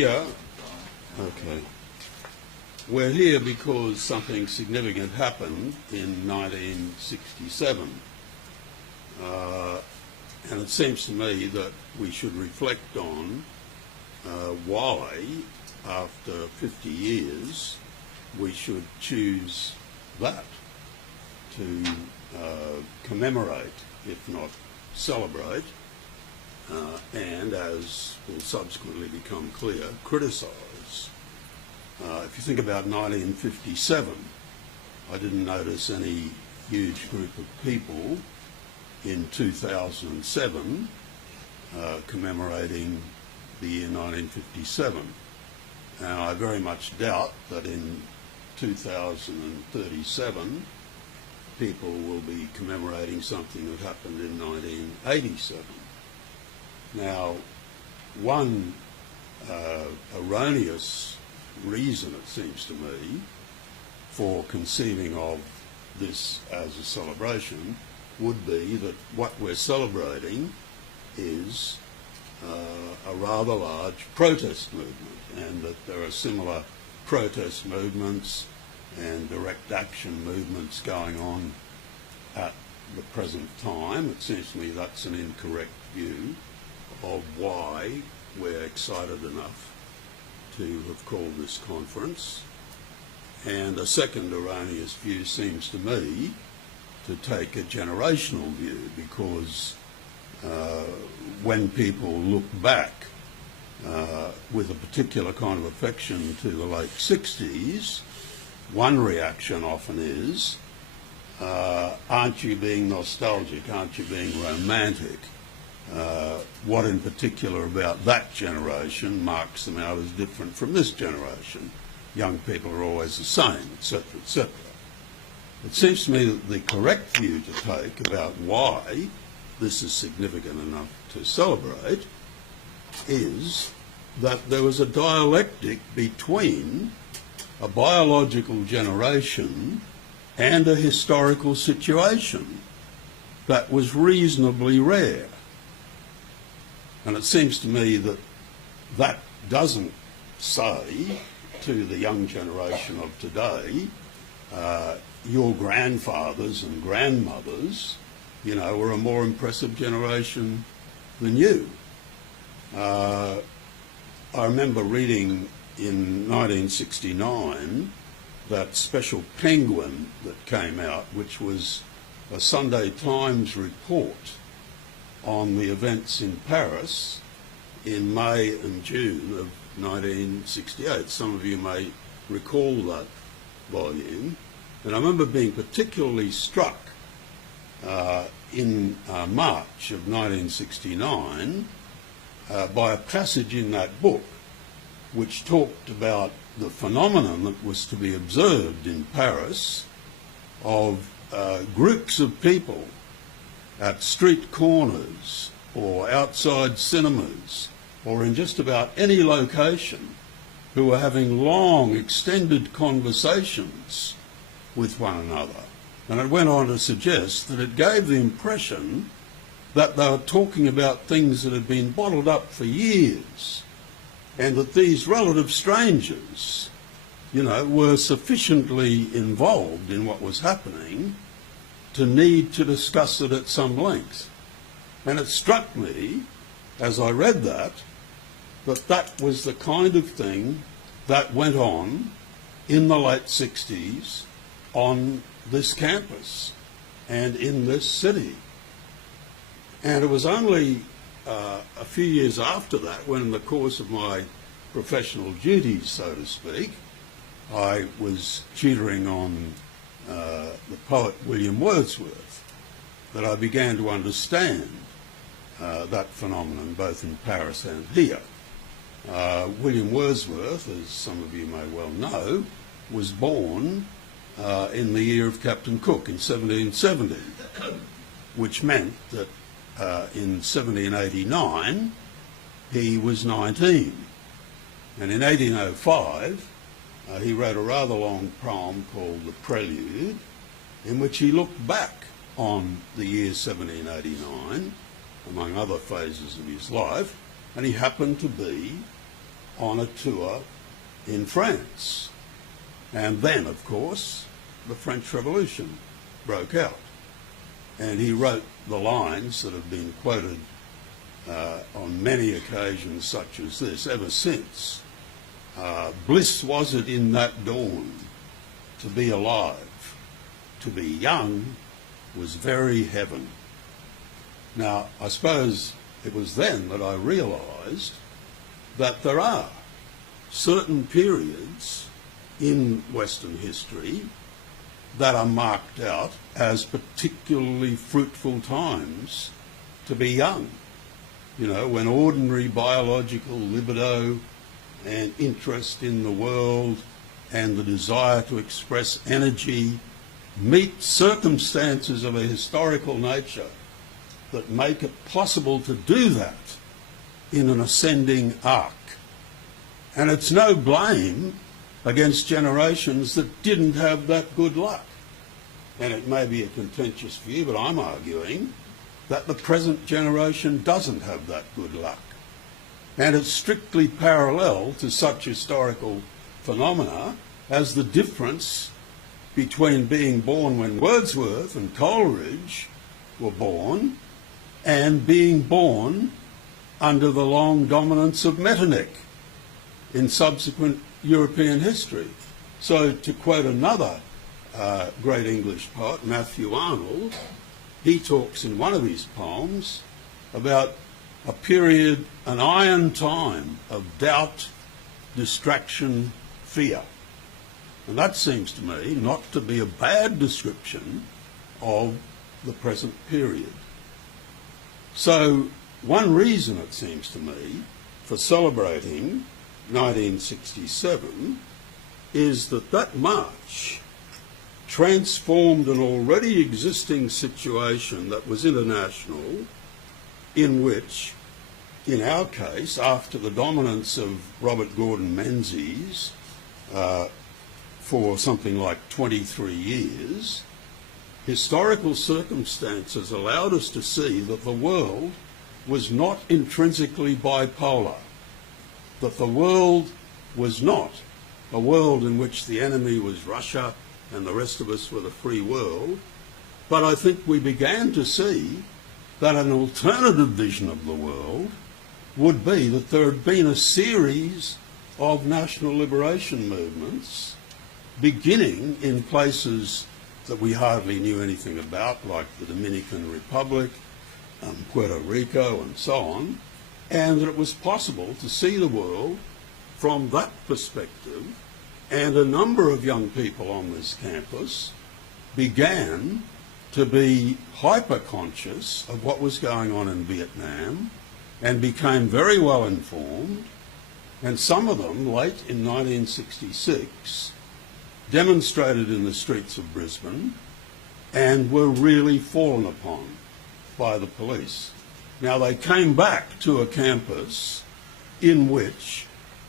Yeah, okay. We're here because something significant happened in 1967. And it seems to me that we should reflect on why, after 50 years, we should choose that to commemorate, if not celebrate, and, as will subsequently become clear, criticise. If you think about 1957, I didn't notice any huge group of people in 2007 commemorating the year 1957. And I very much doubt that in 2037 people will be commemorating something that happened in 1987. Now, one erroneous reason, it seems to me, for conceiving of this as a celebration would be that what we're celebrating is a rather large protest movement, and that there are similar protest movements and direct action movements going on at the present time. It seems to me that's an incorrect view of why we're excited enough to have called this conference. And a second erroneous view seems to me to take a generational view, because when people look back with a particular kind of affection to the late 60s, one reaction often is, aren't you being nostalgic, aren't you being romantic? What in particular about that generation marks them out as different from this generation? Young people are always the same, etc., etc. It seems to me that the correct view to take about why this is significant enough to celebrate is that there was a dialectic between a biological generation and a historical situation that was reasonably rare. And it seems to me that that doesn't say to the young generation of today, your grandfathers and grandmothers, you know, were a more impressive generation than you. I remember reading in 1969 that special Penguin that came out, which was a Sunday Times report on the events in Paris in May and June of 1968. Some of you may recall that volume. And I remember being particularly struck in March of 1969 by a passage in that book which talked about the phenomenon that was to be observed in Paris of groups of people at street corners or outside cinemas or in just about any location who were having long, extended conversations with one another. And it went on to suggest that it gave the impression that they were talking about things that had been bottled up for years, and that these relative strangers, you know, were sufficiently involved in what was happening to need to discuss it at some length. And it struck me, as I read that, that that was the kind of thing that went on in the late 60s on this campus and in this city. And it was only a few years after that, when in the course of my professional duties, so to speak, I was tutoring on the poet William Wordsworth, that I began to understand that phenomenon both in Paris and here. William Wordsworth, as some of you may well know, was born in the year of Captain Cook in 1770, which meant that in 1789 he was 19. And in 1805 he wrote a rather long poem called The Prelude, in which he looked back on the year 1789, among other phases of his life, and he happened to be on a tour in France. And then, of course, the French Revolution broke out. And he wrote the lines that have been quoted on many occasions such as this ever since. Bliss was it in that dawn to be alive, to be young was very heaven. Now, I suppose it was then that I realised that there are certain periods in Western history that are marked out as particularly fruitful times to be young. You know, when ordinary biological libido and interest in the world and the desire to express energy meet circumstances of a historical nature that make it possible to do that in an ascending arc. And it's no blame against generations that didn't have that good luck. And it may be a contentious view, but I'm arguing that the present generation doesn't have that good luck. And it's strictly parallel to such historical phenomena as the difference between being born when Wordsworth and Coleridge were born and being born under the long dominance of Metternich in subsequent European history. So to quote another great English poet, Matthew Arnold, he talks in one of his poems about a period, an iron time of doubt, distraction, fear. And that seems to me not to be a bad description of the present period. So one reason, it seems to me, for celebrating 1967 is that that march transformed an already existing situation that was international, in which, in our case, after the dominance of Robert Gordon Menzies for something like 23 years, historical circumstances allowed us to see that the world was not intrinsically bipolar, that the world was not a world in which the enemy was Russia and the rest of us were the free world, but I think we began to see that an alternative vision of the world would be that there had been a series of national liberation movements beginning in places that we hardly knew anything about, like the Dominican Republic, Puerto Rico and so on, and that it was possible to see the world from that perspective. And a number of young people on this campus began to be hyper-conscious of what was going on in Vietnam and became very well informed, and some of them, late in 1966, demonstrated in the streets of Brisbane and were really fallen upon by the police. Now, they came back to a campus in which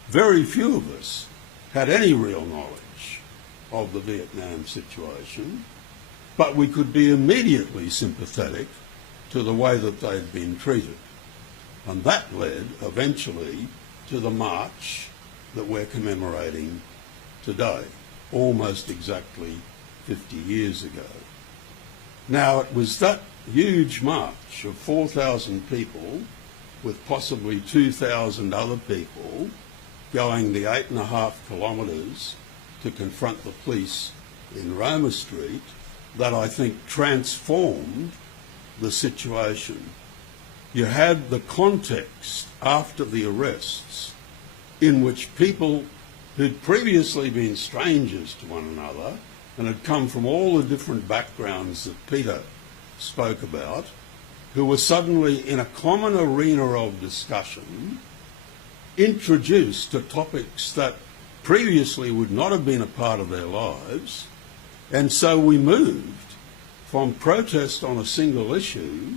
very few of us had any real knowledge of the Vietnam situation, but we could be immediately sympathetic to the way that they'd been treated. And that led eventually to the march that we're commemorating today, almost exactly 50 years ago. Now, it was that huge march of 4,000 people with possibly 2,000 other people going the 8.5 kilometres to confront the police in Roma Street that I think transformed the situation. You had the context after the arrests in which people who'd previously been strangers to one another and had come from all the different backgrounds that Peter spoke about, who were suddenly in a common arena of discussion, introduced to topics that previously would not have been a part of their lives. And so we moved from protest on a single issue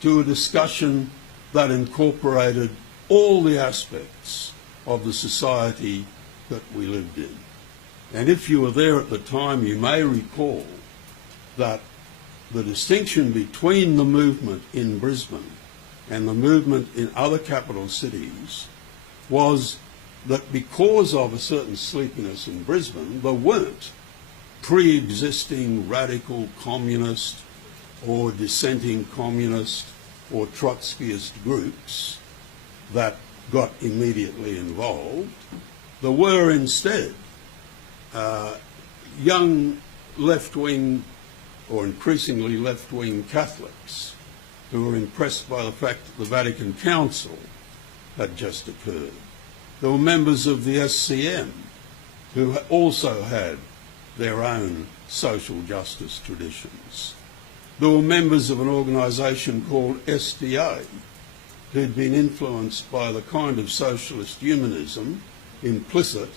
to a discussion that incorporated all the aspects of the society that we lived in. And if you were there at the time, you may recall that the distinction between the movement in Brisbane and the movement in other capital cities was that because of a certain sleepiness in Brisbane, there weren't pre-existing radical communist or dissenting communist or Trotskyist groups that got immediately involved. There were instead young left-wing or increasingly left-wing Catholics who were impressed by the fact that the Vatican Council had just occurred. There were members of the SCM who also had their own social justice traditions. There were members of an organisation called SDA who'd been influenced by the kind of socialist humanism implicit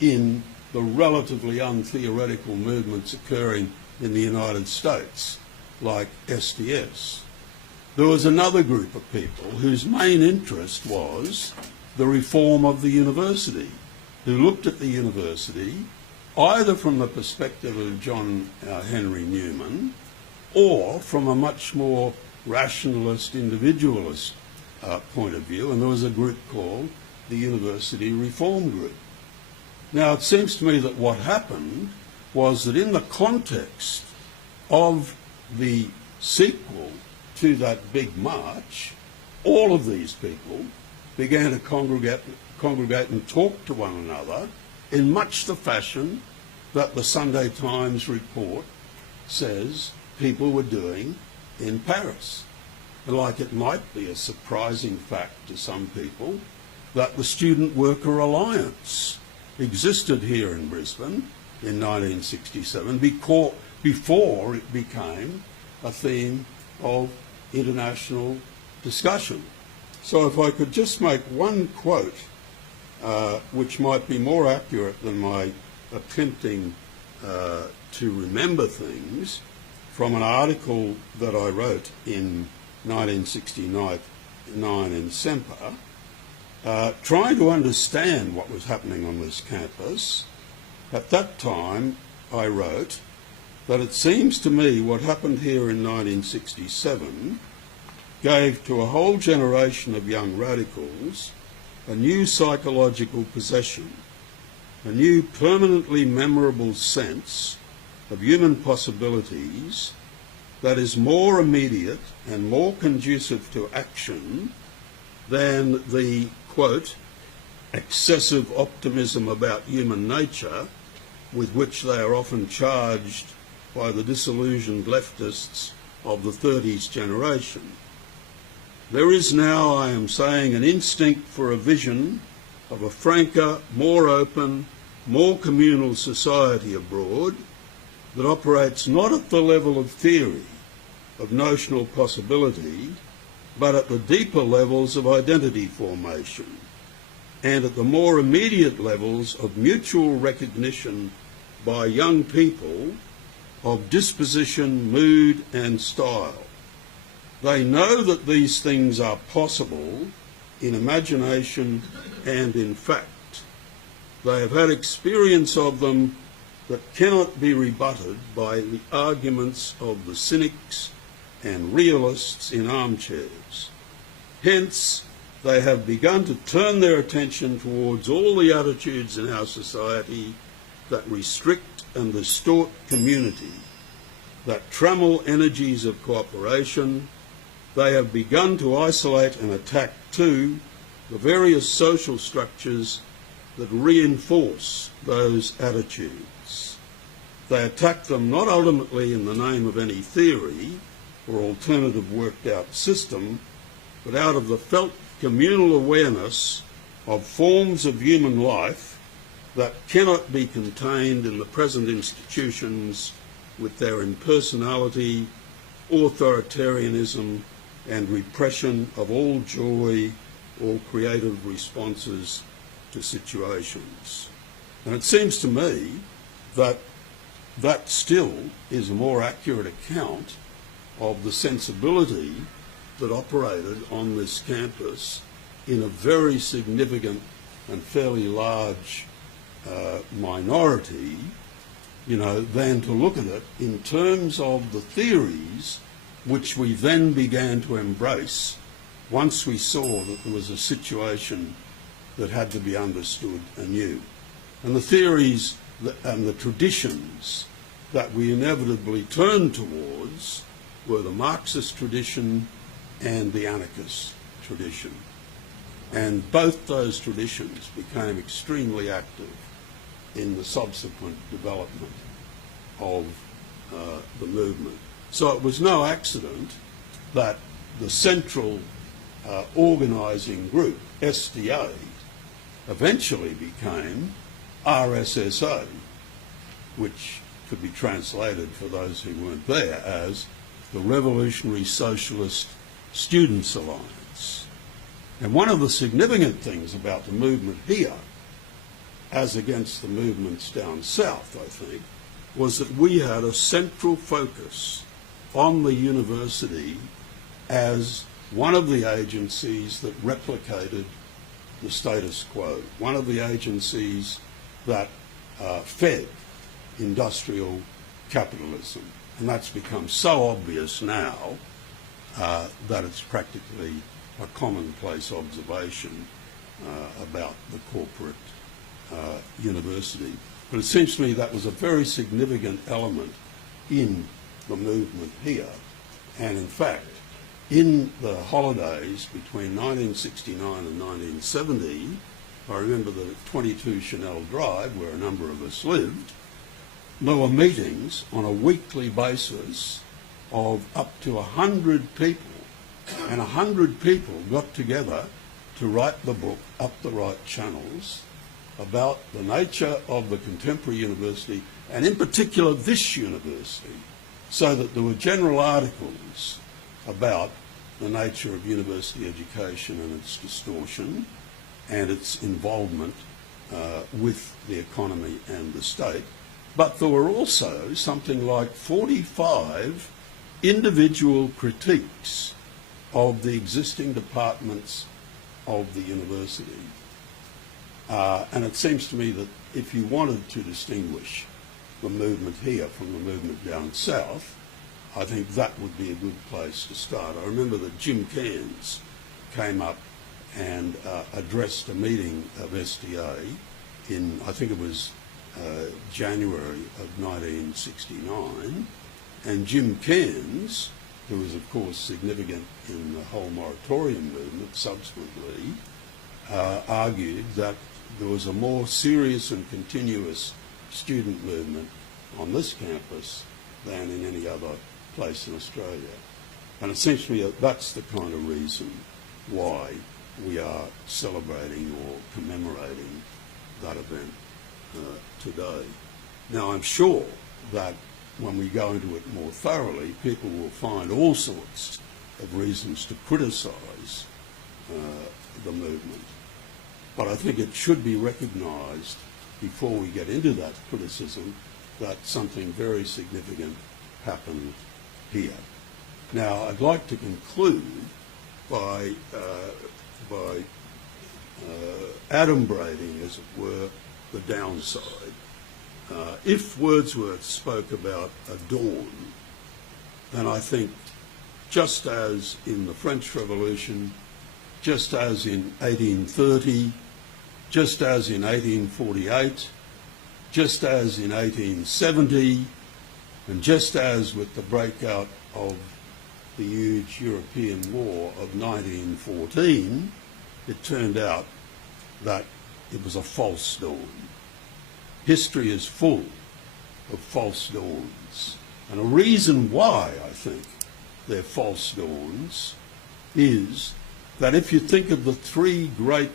in the relatively untheoretical movements occurring in the United States, like SDS. There was another group of people whose main interest was the reform of the university, who looked at the university either from the perspective of John Henry Newman or from a much more rationalist, individualist point of view, and there was a group called the University Reform Group. Now, it seems to me that what happened was that in the context of the sequel to that big march, all of these people began to congregate and talk to one another in much the fashion that the Sunday Times report says people were doing in Paris. Like, it might be a surprising fact to some people that the Student Worker Alliance existed here in Brisbane in 1967 before it became a theme of international discussion. So if I could just make one quote, which might be more accurate than my attempting to remember things, from an article that I wrote in 1969 in Semper, trying to understand what was happening on this campus. At that time, I wrote that it seems to me what happened here in 1967 gave to a whole generation of young radicals a new psychological possession, a new permanently memorable sense of human possibilities that is more immediate and more conducive to action than the, quote, excessive optimism about human nature with which they are often charged by the disillusioned leftists of the 30s generation. There is now, I am saying, an instinct for a vision of a franker, more open, more communal society abroad that operates not at the level of theory, of notional possibility, but at the deeper levels of identity formation and at the more immediate levels of mutual recognition by young people of disposition, mood and style. They know that these things are possible in imagination and in fact. They have had experience of them that cannot be rebutted by the arguments of the cynics and realists in armchairs. Hence, they have begun to turn their attention towards all the attitudes in our society that restrict and distort community, that trammel energies of cooperation. They have begun to isolate and attack, too, the various social structures that reinforce those attitudes. They attack them not ultimately in the name of any theory or alternative worked out system, but out of the felt communal awareness of forms of human life that cannot be contained in the present institutions with their impersonality, authoritarianism and repression of all joy or creative responses to situations. And it seems to me that that still is a more accurate account of the sensibility that operated on this campus in a very significant and fairly large minority, than to look at it in terms of the theories which we then began to embrace once we saw that there was a situation that had to be understood anew. And the theories and the traditions that we inevitably turned towards were the Marxist tradition and the anarchist tradition. And both those traditions became extremely active in the subsequent development of the movement. So it was no accident that the central organising group, SDA, eventually became RSSA, which could be translated for those who weren't there as the Revolutionary Socialist Students' Alliance. And one of the significant things about the movement here, as against the movements down south, I think, was that we had a central focus on the university as one of the agencies that replicated the status quo, one of the agencies that fed industrial capitalism. And that's become so obvious now that it's practically a commonplace observation about the corporate university. But it seems to me that was a very significant element in the movement here. And in fact, in the holidays between 1969 and 1970, I remember the 22 Chanel Drive, where a number of us lived, there were meetings on a weekly basis of up to 100 people, and 100 people got together to write the book Up the Right Channels about the nature of the contemporary university, and in particular this university, so that there were general articles about the nature of university education and its distortion and its involvement with the economy and the state. But there were also something like 45 individual critiques of the existing departments of the university. And it seems to me that if you wanted to distinguish the movement here from the movement down south, I think that would be a good place to start. I remember that Jim Cairns came up and addressed a meeting of SDA in, I think it was January of 1969, and Jim Cairns, who was of course significant in the whole moratorium movement subsequently, argued that there was a more serious and continuous student movement on this campus than in any other place in Australia. And it seems to me that that's the kind of reason why we are celebrating or commemorating that event today. Now, I'm sure that when we go into it more thoroughly, people will find all sorts of reasons to criticise the movement. But I think it should be recognised before we get into that criticism that something very significant happened here. Now, I'd like to conclude by adumbrating, as it were, the downside. If Wordsworth spoke about a dawn, then I think just as in the French Revolution, just as in 1830, just as in 1848, just as in 1870, and just as with the breakout of the huge European War of 1914, it turned out that it was a false dawn. History is full of false dawns. And a reason why I think they're false dawns is that if you think of the three great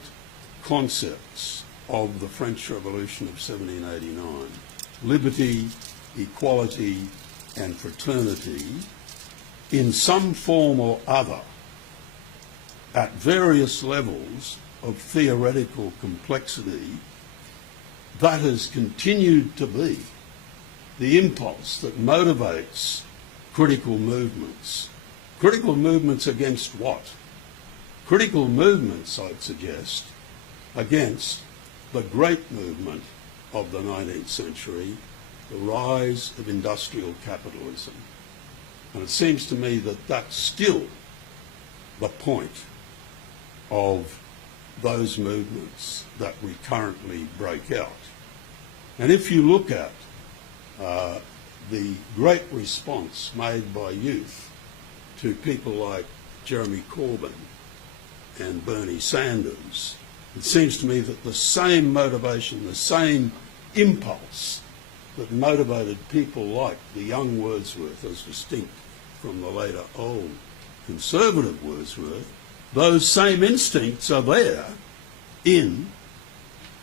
concepts of the French Revolution of 1789, liberty, equality, and fraternity, in some form or other, at various levels of theoretical complexity, that has continued to be the impulse that motivates critical movements. Critical movements against what? Critical movements, I'd suggest, against the great movement of the 19th century, the rise of industrial capitalism. And it seems to me that that's still the point of those movements that we currently break out. And if you look at the great response made by youth to people like Jeremy Corbyn and Bernie Sanders, it seems to me that the same motivation, the same impulse that motivated people like the young Wordsworth, as distinct from the later old conservative Wordsworth, those same instincts are there in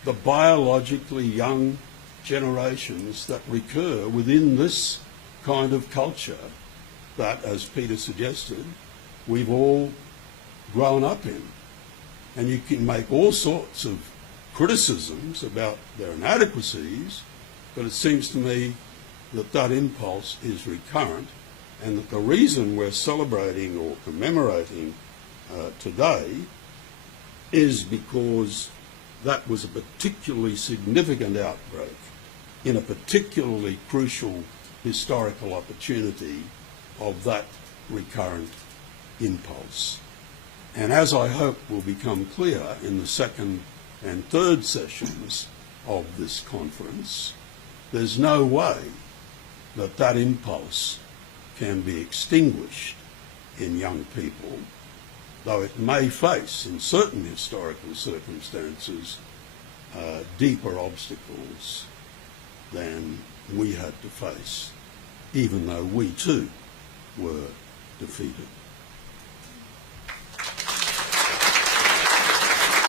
the biologically young generations that recur within this kind of culture that, as Peter suggested, we've all grown up in. And you can make all sorts of criticisms about their inadequacies, but it seems to me that that impulse is recurrent, and that the reason we're celebrating or commemorating today is because that was a particularly significant outbreak in a particularly crucial historical opportunity of that recurrent impulse. And as I hope will become clear in the second and third sessions of this conference, there's no way that that impulse can be extinguished in young people, though it may face, in certain historical circumstances, deeper obstacles than we had to face, even though we too were defeated.